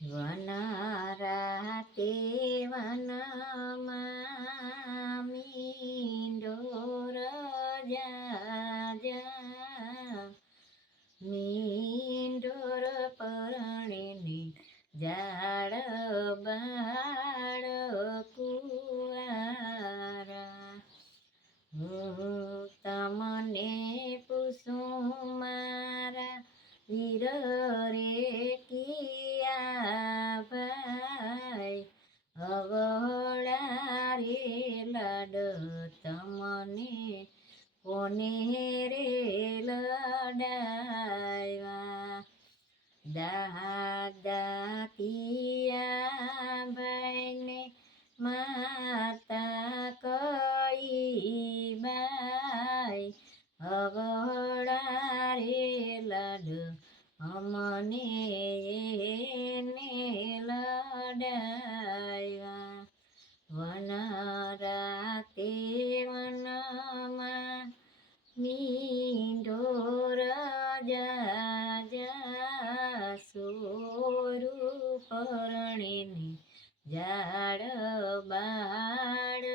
વનરાતે વનમાં મીંડોર જા મીંડોર પરણેને ઝાડ બાળ કુંવારા હું તમને પૂછું મારા વીર રે કિયા ભાઈ અવળા રે લાડ તમને કોને રે લડાવ્યા દાદા કિયા ભાઈને માતા કઈ બાઈ અવળા રે લાડ અમને એને લડાવ્યા વનરાતે વનમાં મીંડોર જા સોરું પરણેને ઝાડ બાળ